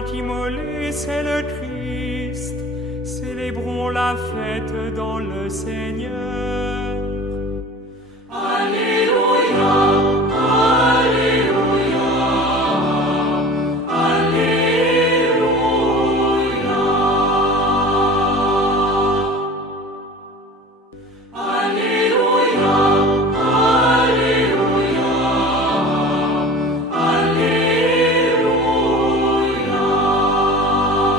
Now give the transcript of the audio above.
soit immolé, c'est le Christ. Célébrons la fête dans le Seigneur. Alléluia.